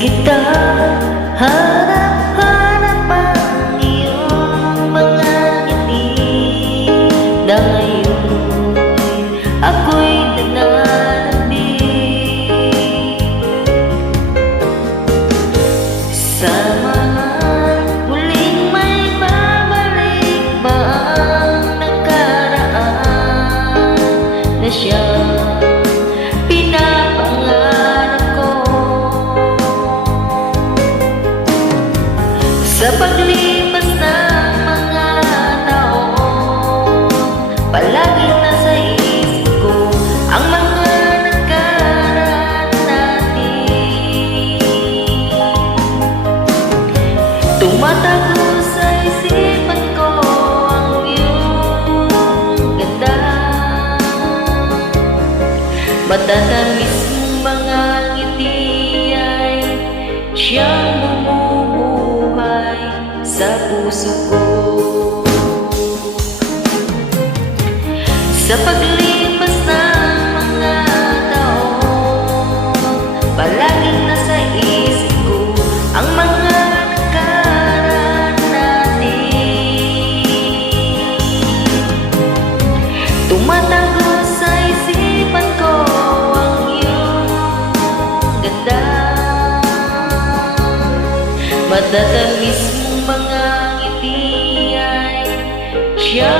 kita, hanap-hanap ang iyong mga ngiti. Na ngayon ako'y nananabik sa mga huling may babalik ba ang nakaraan na siyang pinapangarap ko. Sa paglipas ng mga taon, palaging nasa isip ko ang mga nakaraan natin. Tumatago sa isipan ko ang iyong ganda, matatamis mong mga ngiti ay siyang bumubuhay sa puso ko. Sa paglipas ng mga taon, palaging nasa isip ko ang mga nakaraan natin. Tumatago sa isipan ko ang iyong ganda, matatamis mong mga ngiti ay siyang